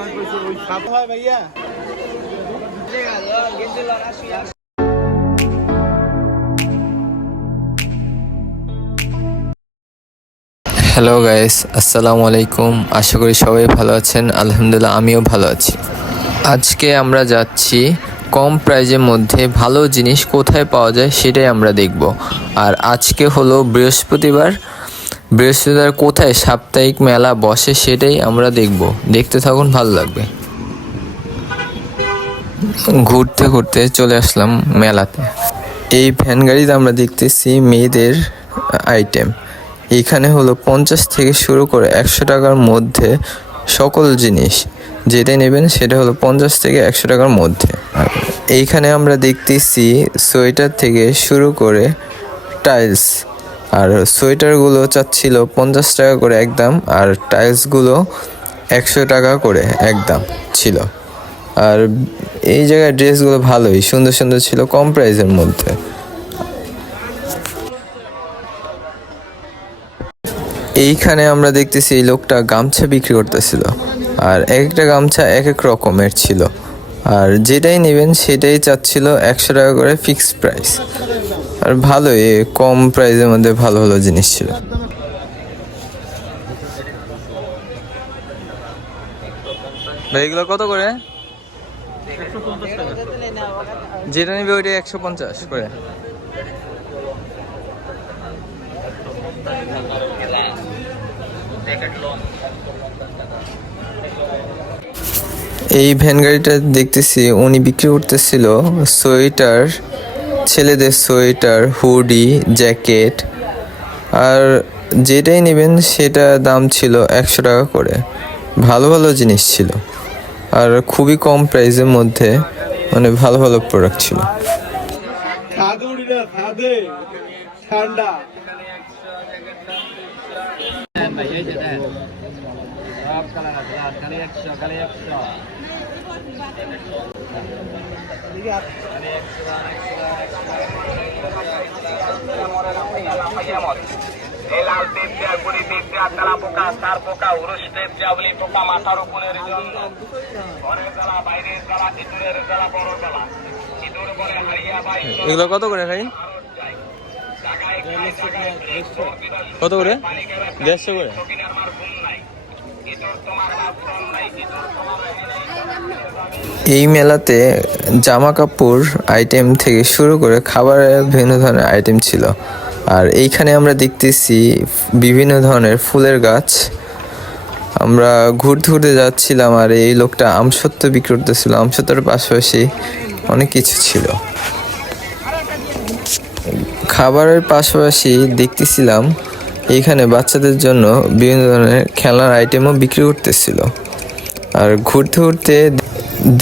Hello guys, আসসালামু আলাইকুম। আশা করি সবাই ভালো আছেন। আলহামদুলিল্লাহ, আমিও ভালো আছি। আজকে আমরা যাচ্ছি কম প্রাইজের মধ্যে ভালো জিনিস কোথায় পাওয়া যায় সেটাই আমরা দেখব। আর আজকে হলো বৃহস্পতিবার কোথায় সাপ্তাহিক মেলা বসে সেটাই আমরা দেখব। দেখতে থাকুন, ভালো লাগবে। ঘুরতে ঘুরতে চলে আসলাম মেলাতে। এই ভ্যান গাড়িতে আমরা দেখতেছি মেয়েদের আইটেম। এখানে হলো 50 থেকে শুরু করে 100 টাকার মধ্যে সকল জিনিস, যেটা নেবেন সেটা হলো 50 থেকে 100 টাকার মধ্যে। এইখানে আমরা দেখতেছি সোয়েটার থেকে শুরু করে টাইলস, আর সোয়েটারগুলো চাচ্ছিল 50 টাকা করে একদম, আর টাইলসগুলো 100 টাকা করে একদম ছিল। আর এই জায়গায় ড্রেসগুলো ভালোই সুন্দর সুন্দর ছিল, কম প্রাইসের মধ্যে। এইখানে আমরা দেখতেছি এই লোকটা গামছা বিক্রি করতেছিল, আর এক একটা গামছা এক এক রকমের ছিল, আর যেটাই নেবেন সেটাই চাচ্ছিল 100 টাকা করে ফিক্সড প্রাইস। আর ভালোই কম প্রাইসের মধ্যে ভালো ভালো জিনিস ছিল। ভাই এগুলো কত করে? যেটা নেবে ওইটা 150 করে। এই ভ্যান গাড়িটা দেখতেছি উনি বিক্রি করতেছিল সোয়েটার, ছেলেদের সোয়েটার, হুডি, জ্যাকেট, আর যেটাই নেবেন সেটা দাম ছিল 100 টাকা করে। ভালো ভালো জিনিস ছিল, আর খুবই কম প্রাইসের মধ্যে, মানে ভালো ভালো প্রোডাক্ট ছিল। লাল পেঁপা, গুড়ি পেঁপা, তালা পোকা, সার পোকা, উরুস পেঁপা, উলি পোকা, মাথার উপরের জন্য ঘরের জ্বালা, বাইরের জ্বালা, ইঁদুরের জ্বালা, বড় জ্বালা, ইঁদুর বলে হারিয়া বাই। এগুলো কত করে ভাই? কত করে? 150 করে। এই মেলাতে জামা কাপড় আইটেম থেকে শুরু করে খাবারের বিভিন্ন ধরনের আইটেম ছিল। আর এইখানে আমরা দেখতেছি বিভিন্ন ধরনের ফুলের গাছ। আমরা ঘুরতে ঘুরতে যাচ্ছিলাম, আর এই লোকটা আমসত্ত্ব বিক্রি করতেছিল। আমসত্ত্বের পাশাপাশি অনেক কিছু ছিল। খাবারের পাশাপাশি দেখতেছিলাম এইখানে বাচ্চাদের জন্য বিভিন্ন ধরনের খেলনার আইটেমও বিক্রি করতেছিল। আর ঘুরতে ঘুরতে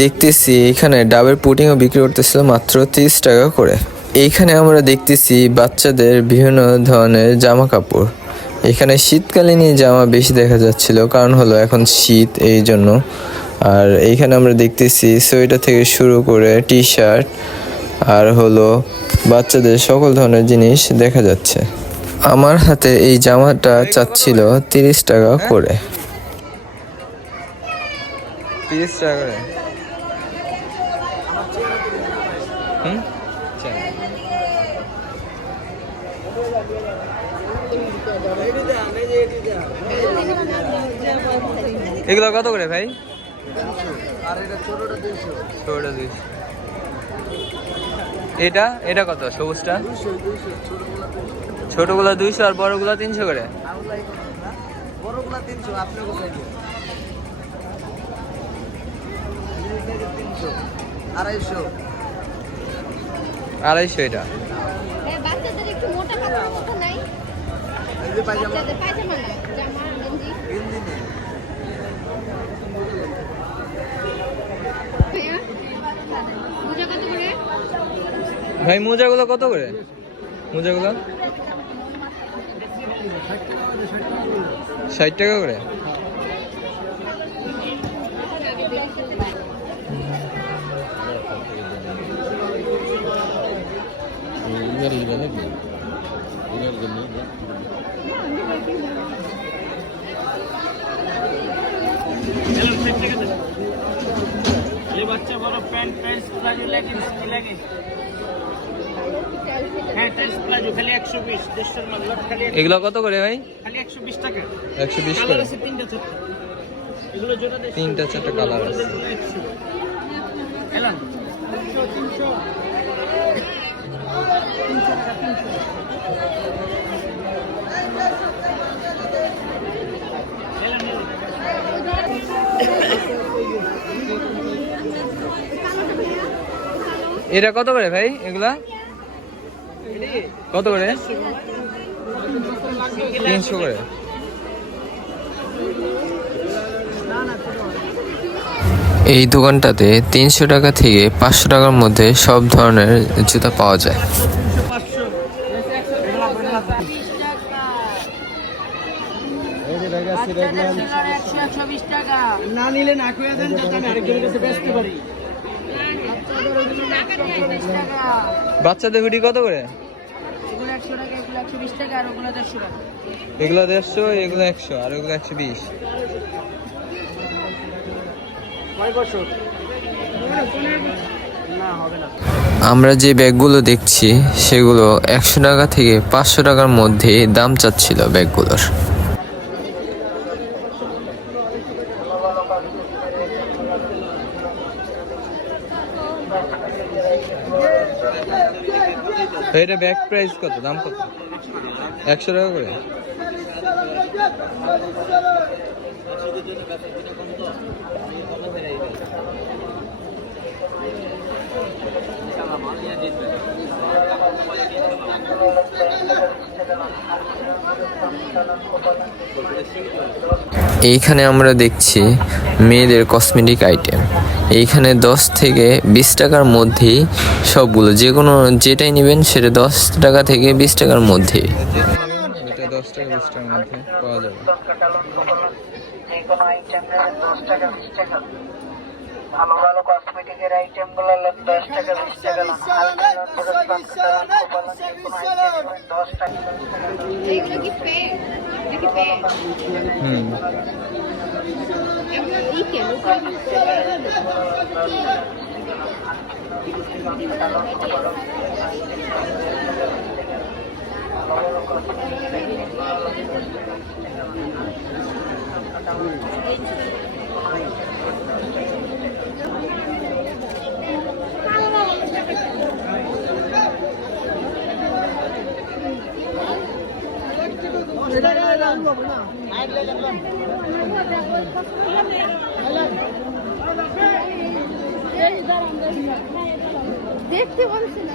দেখতেছি এখানে ডাবের পুডিংও বিক্রি করতেছিল মাত্র 30 টাকা করে। এইখানে আমরা দেখতেছি বাচ্চাদের বিভিন্ন ধরনের জামা কাপড়। এখানে শীতকালীন জামা বেশি দেখা যাচ্ছিল, কারণ হলো এখন শীত, এই জন্য। আর এইখানে আমরা দেখতেছি সোয়েটার থেকে শুরু করে টি শার্ট, আর হলো বাচ্চাদের সকল ধরনের জিনিস দেখা যাচ্ছে। আমার হাতে এই জামাটা চাচ্ছিল 30 টাকা করে। 30 টাকা করে। এগুলো কত করে ভাই? এটা এটা কত? সবুজটা ছোটগুলা 200 আর বড়গুলা 300 করে। বড়গুলা 300, আপনি কোথায় দিবেন? 250 250 এটা। বাচ্চাদের একটু মোটা কাপড় মতো নাই, এই যে পায়জামা না, জামা গেঞ্জি নেই। মোজা কত করে ভাই? মোজাগুলো কত করে? মোজাগুলো 60 টাকা করে। Hello, বাচ্চা বড় প্যান্ট প্যান্ট প্লাজো লেগিংস কি লাগে হ্যাঁ প্যান্ট প্লাজো খালি 120 দেশের মাল খালি এগুলো কত করে ভাই? খালি 120 টাকা 120 কালার করে। আছে তিনটা চারটা এগুলো জোড়া দেশ তিনটা চারটা কালার আছে। এলাম 300 এটা কত করে ভাই এগুলা? কত করে? 300 করে। এই দোকানটাতে 300 টাকা থেকে 500 টাকার মধ্যে সব ধরনের জুতা পাওয়া যায়। না নিলে না খুঁজে দেন যাতে আমি আরেকজনের কাছে বেচতে পারি। বাচ্চাদের হুডি কত করে? এগুলো 100 টাকা, এগুলো 120 টাকা, আর ওগুলো 150 টাকা। এগুলো 150, এগুলো 100, আর এগুলো 120। কয় বছর? না হবে না। আমরা যে ব্যাগগুলো দেখছি সেগুলো 100 টাকা থেকে 500 টাকার মধ্যে দাম চাচ্ছিল ব্যাগগুলোর। এটা ব্যাগ প্রাইস কত? দাম কত? 100 টাকা করে। এইখানে আমরা দেখছি মেয়েদের কসমেটিক আইটেম। এইখানে 10 থেকে 20 টাকার মধ্যেই সবগুলো, যে কোনো যেটাই নেবেন সেটা 10 টাকা থেকে 20 টাকার মধ্যে। এটা 10 টাকা 20 টাকার মধ্যে পাওয়া যাবে। ভালো ভালো কসমেটিকের আইটেম গুলো 10 টাকা 20 টাকা 10 টাকা। এইগুলো কি পেন? এটা কি পেন? এগুলো দিকে লোকাল দেখতে বলছি না।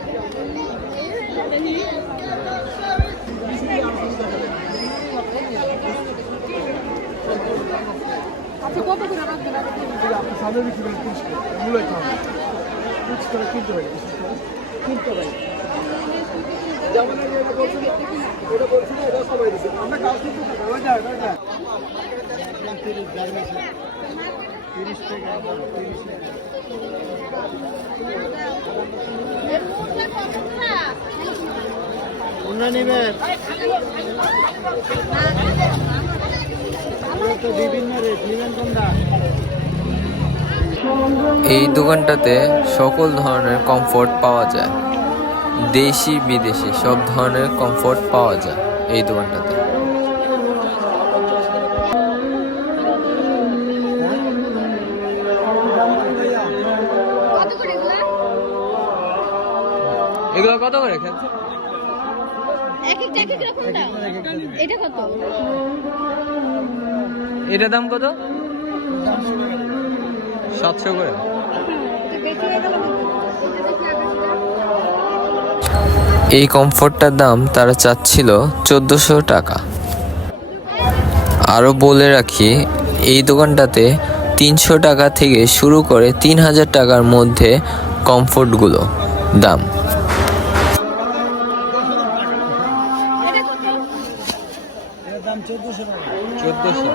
আচ্ছা কত করে রাখবেন? আপনি সামনে বিক্রি করেন 30 টাকা, মূল্যই কম। 30 টাকা কিনতে পারি, কিনতে পারি। যেমন আমি এটা বলছি না, এটা সবাই দিচ্ছে। আমরা কাজ করতে থাকি, ওই যায়। 30 টাকা, 30 টাকা। কোনটা নেবেন? বিভিন্ন রেট, নেবেন কোনটা? এই দোকানটাতে সকল ধরনের কমফোর্ট পাওয়া যায়, দেশি বিদেশি সব ধরনের কমফোর্ট পাওয়া যায় এই দোকানটাতে। কত করে এগুলো? এগুলো কত করে খেলছে? এক এক রকম দাম। এটা কত? এটার দাম কত? 700 করে। এই কমফোর্টটার দাম তারা চাচ্ছিল 1400 টাকা। আরও বলে রাখি, এই দোকানটাতে 300 টাকা থেকে শুরু করে 3000 টাকার মধ্যে কমফোর্টগুলো দাম। দাম 1400 টাকা। 1400।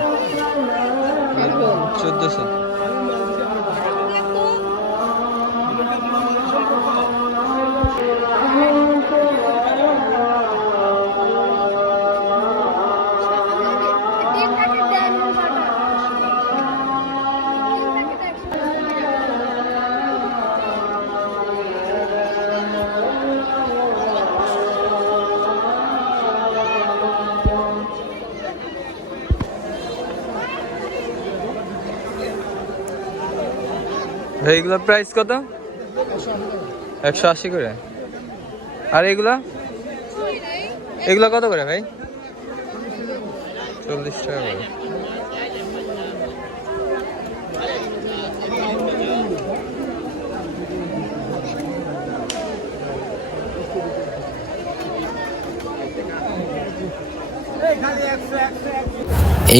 ভাই এগুলোর প্রাইস কত? 180 করে। আর এগুলা এগুলা কত করে ভাই? 40 টাকা করে।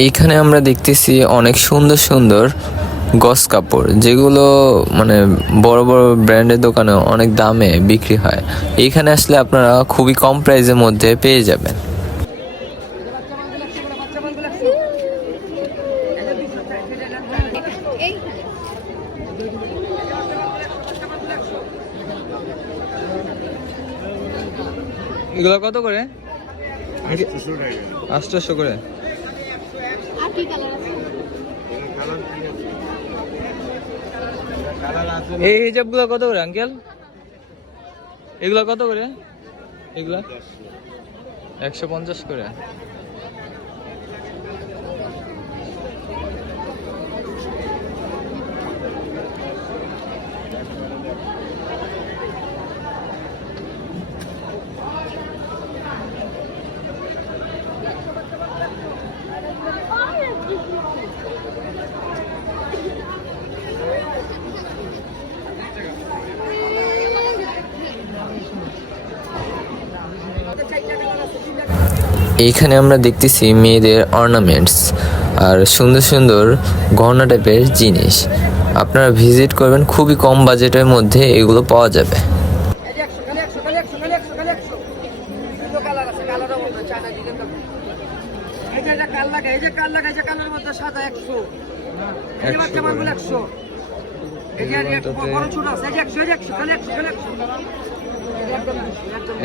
এইখানে আমরা দেখতেছি অনেক সুন্দর সুন্দর গস কাপড়, যেগুলো মানে বড় বড় ব্র্যান্ডের দোকানে অনেক দামে বিক্রি হয়। এইখানে আসলে আপনারা খুবই কম প্রাইসের মধ্যে পেয়ে যাবেন। এগুলো কত করে? 800 করে। আর কি কালার আছে? এই হিজাবগুলো কত করে আঙ্কেল? এগুলো কত করে? এগুলা 150 করে। এইখানে আমরা দেখতেছি মেয়েদের অর্নামেন্টস আর সুন্দর সুন্দর গহনা টাইপের জিনিস। আপনারা ভিজিট করবেন, খুবই কম বাজেটের মধ্যে এগুলো পাওয়া যাবে।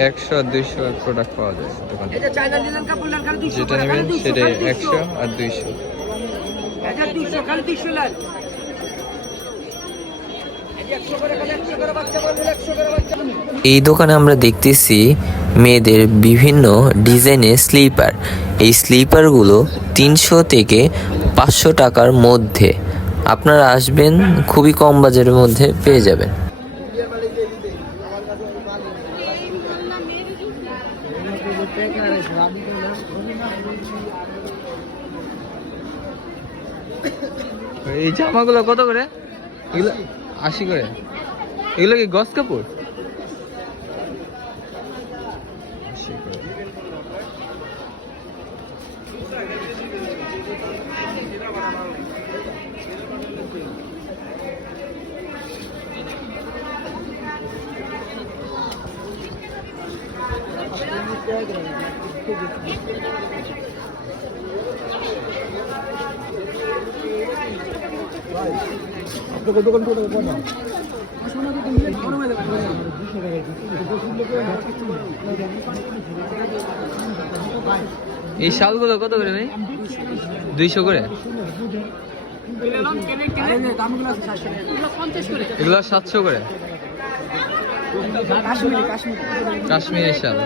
একশো 200 প্রোডাক্ট পাওয়া যায় দোকানে। যেটা নেবেন সেটাই 100 আর 200। এই দোকানে আমরা দেখতেছি মেয়েদের বিভিন্ন ডিজাইনের স্লিপার। এই স্লিপারগুলো 300 থেকে 500 টাকার মধ্যে। আপনারা আসবেন, খুবই কম বাজারের মধ্যে পেয়ে যাবেন। এই জামাগুলো কত করে? এগুলো 80 করে। এগুলো কি গস কাপড়? 80 করে। এই শালগুলো কত করে ভাই? 200 করে। এগুলো 700 করে। কাশ্মীরি শাল।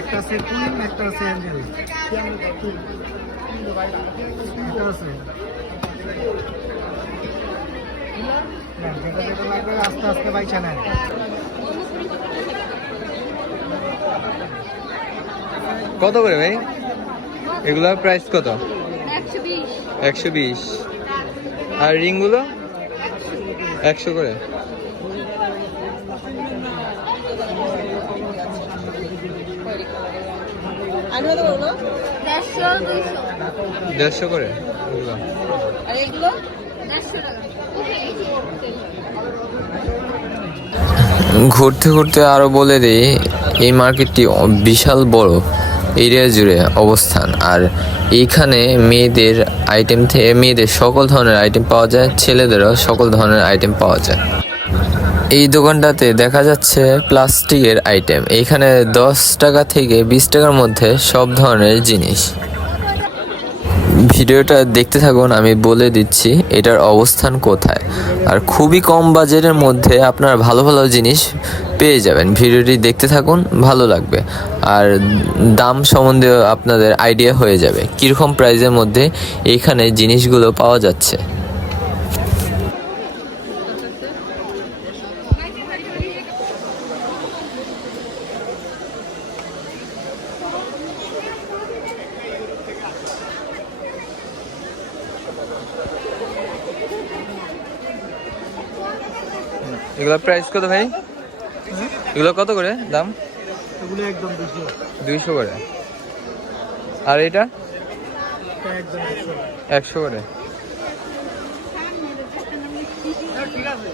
একটা আছে কুইন, একটা আছে অ্যাঞ্জেল, একটা আছে যেটা যেটা লাগবে আস্তে আস্তে বাইচা নেন। কত করে ভাই এগুলোর প্রাইস কত? 120। 120। আর রিংগুলো 100 করে। দেড়শো 150 করে এগুলো। আর এগুলো 150 টাকা। ঘুরতে ঘুরতে আরো বলে দিই, এই মার্কেটটি বিশাল বড় এরিয়া জুড়ে অবস্থান। আর এইখানে মেয়েদের আইটেম থেকে মেয়েদের সকল ধরনের আইটেম পাওয়া যায়, ছেলেদেরও সকল ধরনের আইটেম পাওয়া যায়। এই দোকানটাতে দেখা যাচ্ছে প্লাস্টিকের আইটেম। এইখানে 10 টাকা থেকে 20 টাকার মধ্যে সব ধরনের জিনিস। ভিডিওটা দেখতে থাকুন, আমি বলে দিচ্ছি এটার অবস্থান কোথায়। আর খুবই কম বাজেটের মধ্যে আপনারা ভালো ভালো জিনিস পেয়ে যাবেন। ভিডিওটি দেখতে থাকুন, ভালো লাগবে। আর দাম সম্বন্ধে আপনাদের আইডিয়া হয়ে যাবে কীরকম প্রাইসের মধ্যে এইখানে জিনিসগুলো পাওয়া যাচ্ছে। এগুলো প্রাইস কত ভাই? এগুলো কত করে দাম? এগুলো একদম 200 করে। আর এটা একদম 100 করে। ঠিক আছে।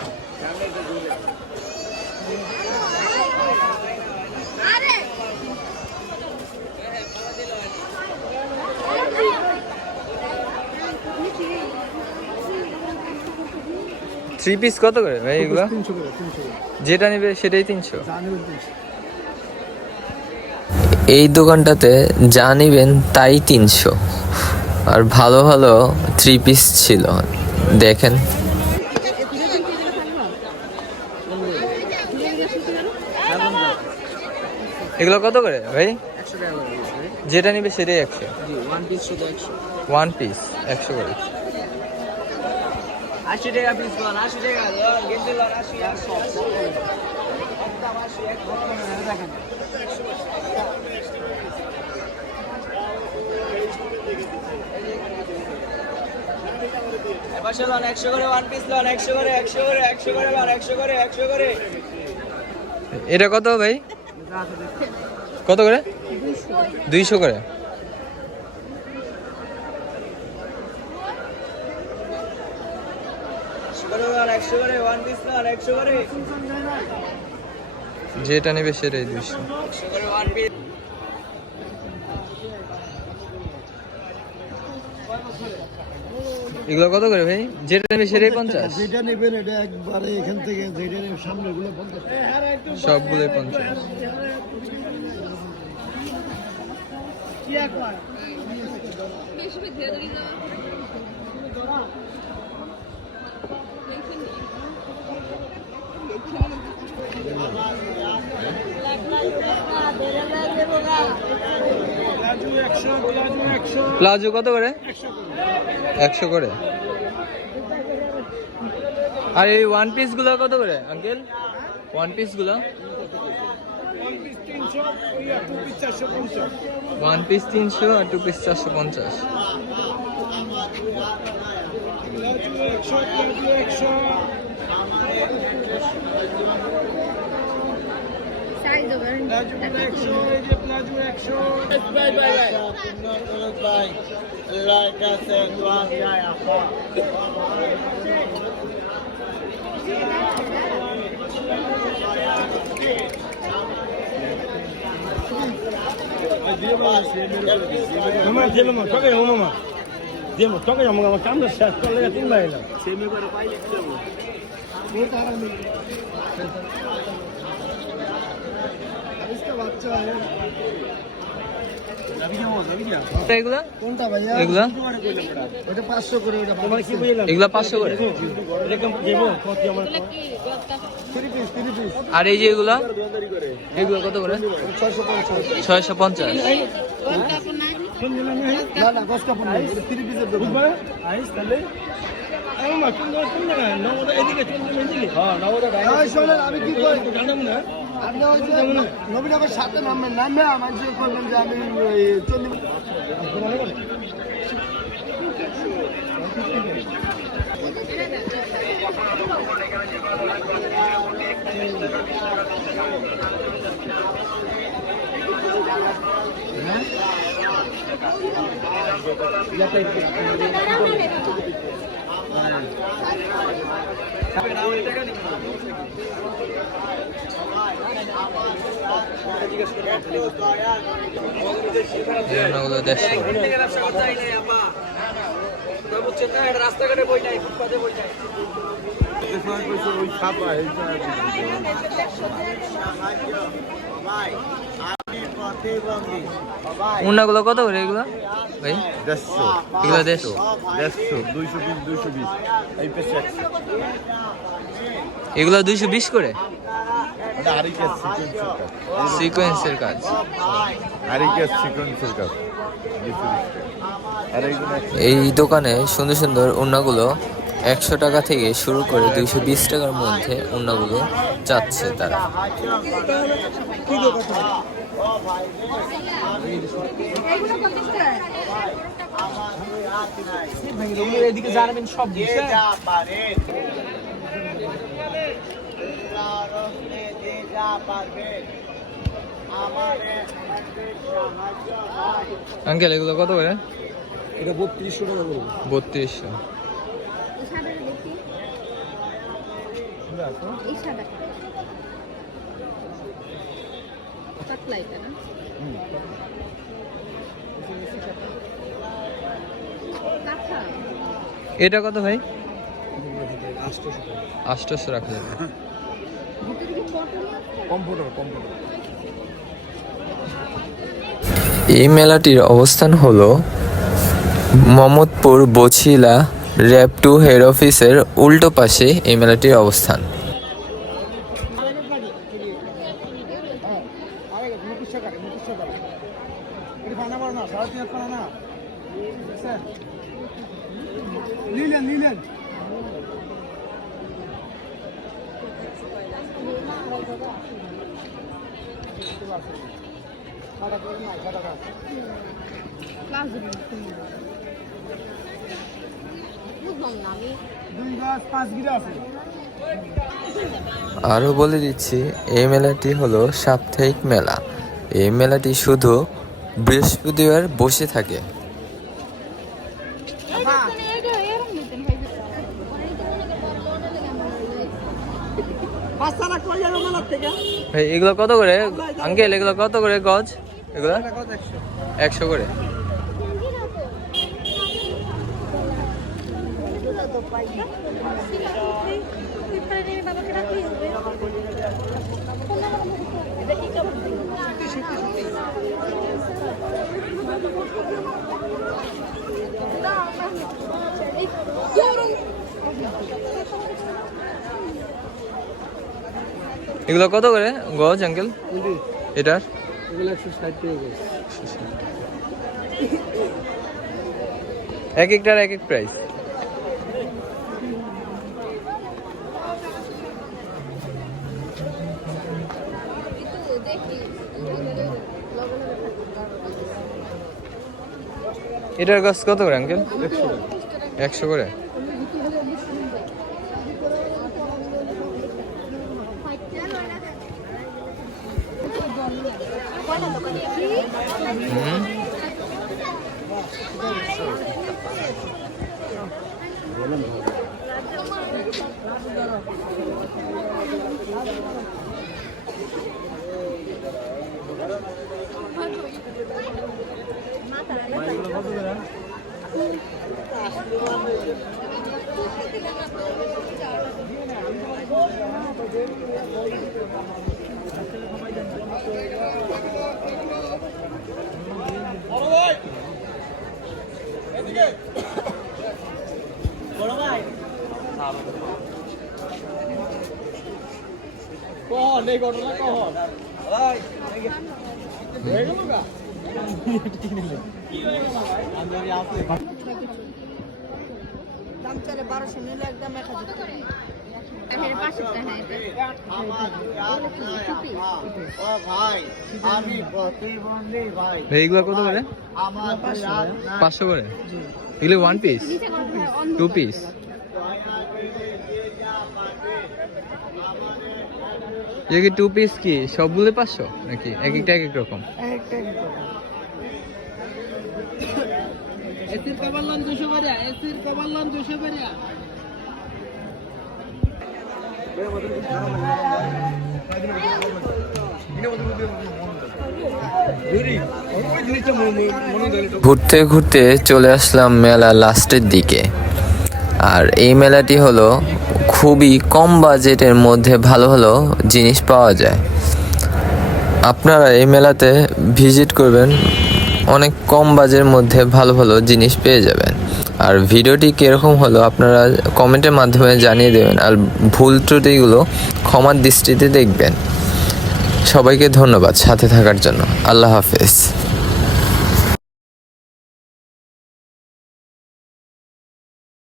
থ্রি পিস কত করে ভাই এগুলো? 300 করে, 300 করে। যেটা নেবে সেটাই 300। জানেন 300। এই দোকানটাতে যা নিবেন তাই 300। আর ভালো ভালো থ্রি পিস ছিল, দেখেন। এগুলো কত করে ভাই? 100 টাকা করে। যেটা নিবে সেটাই 100। জি, ওয়ান পিস শুধু 100। ওয়ান পিস 100 করে। 80 টাকা পিস লোন, 80 টাকা লোন, গেঞ্জি লোন 80 আর সব একদম 80 এক বছর দেখেন। এবারে লোন 100 করে, ওয়ান পিস লোন 100 করে, 100 করে, 100 করে লোন 100 করে, 100 করে। এটা কত ভাই? কত করে? 200 করে। যেটা নেবে সেটাই 200। এগুলো কত করে ভাই? যেটা নেবে সেটাই 50। যেটা নেবেন এটা একবারে এখান থেকে যেটা নেবেন সামনেগুলো 50। সবগুলোই 50। প্লাজো কত করে? 100 করে। আর এই ওয়ান পিস গুলো কত করে আঙ্কেল? ওয়ান পিস গুলো ওয়ান পিস 300 আর two piece 450। Size over Mamá, lleva más, toca yo, mamá. Lleva, toca yo, mamá, cambia, se está le gatin baila. Se me para paile que llevo. इसका बच्चा है। এগুলা কোনটা ভাইয়া? এগুলা ওটা 500 করে, ওটা তোমার কি বুঝলাম? এগুলা 500 করে। এরকম llevo, কত আমার কি গস্তা 3 পিস, 3 পিস আর এই যে এগুলা এগুলো কত করে? 650। 650। গস্তা আপন না কোন দিন আমি না না গস কাপড় নাই, এটা 3 পিসের দোকান। বুঝবা? আইস তাহলে এই মা কোন জায়গা নবদা এদিকে কোন এদিকে হ্যাঁ নবদা ডাইনে এই শোনেন, আমি কি কই, জানাবো না আপনি ওই যে নবীনগর সাথে নামবেন, নামে আমার যে করবেন যে আমি ওই চন্ডী মনে করে রাস্তাঘাটে বই নাই, ফুটপাতে বই নাই। ওই ছাপা উন্নাগুলো কত করে এগুলো ভাই? 150 এগুলো 150 150 220 220 এই পেছে 100 এগুলো 220 করে এটা আরিকেস সিকোয়েন্সের কাজ। সিকোয়েন্সের কাজ 220 আর এইগুলো এই দোকানে সুন্দর সুন্দর উন্নাগুলো 100 টাকা থেকে শুরু করে 220 টাকার মধ্যে উন্নাগুলো চাচ্ছে তারা। এদিকে জানাবেন সব আঙ্কেল এগুলো কত করে? এটা 3200 টাকা করে। 3200। এই সাদাটা দেখি এই সাদাটা পাতলা এটা না কাঁচা এটা কত ভাই? 800 টাকা 800 রাখা যাবে। ভিতরে কি কটন আছে? কম্পিউটার এই মেলাটির অবস্থান হলো মোহাম্মদপুর বছিলা র্যাব 2 হেড অফিসের উল্টো পাশে এই মেলাটির অবস্থান। নিলেন প্লাজো বুঝলাম না আমি 2 গাছ 5 গিরা আছে। আরও বলে দিচ্ছি এই মেলাটি হলো সাপ্তাহিক মেলা। এই মেলাটি শুধু বৃহস্পতিবার বসে থাকে। ভাই এগুলো কত করে আঙ্কেল? এগুলো কত করে গজ? এগুলো 100 করে। এগুলো কত করে গজ আঙ্কেল? এটার এগুলো 160 টাকা করে। এক একটার এক এক প্রাইস। এটার গাছ কত করে আঙ্কেল? 100 করে। হুম দাম চলে 1200 নিলে একদম 1000 এর পাশেরটা হ্যাঁ এইগুলো কত করে? 500 করে। এগুলো 1 পিস 2 পিস? ये কি 2 পিস কি সবগুলো 500 নাকি এক একটা এক এক রকম? এসির কবাল্লাম 200 করে, এসির কবাল্লাম 200 করে। ঘুরতে ঘুরতে চলে আসলাম মেলা লাস্টের দিকে। আর এই মেলাটি হলো খুবই কম বাজেটের মধ্যে ভালো ভালো জিনিস পাওয়া যায়। আপনারা এই মেলাতে ভিজিট করবেন, অনেক কম বাজেটের মধ্যে ভালো ভালো জিনিস পেয়ে যাবেন। আর ভিডিওটি কীরকম হলো আপনারা কমেন্টের মাধ্যমে জানিয়ে দেবেন, আর ভুল ত্রুটিগুলো ক্ষমার দৃষ্টিতে দেখবেন। সবাইকে ধন্যবাদ সাথে থাকার জন্য। আল্লাহ হাফেজ।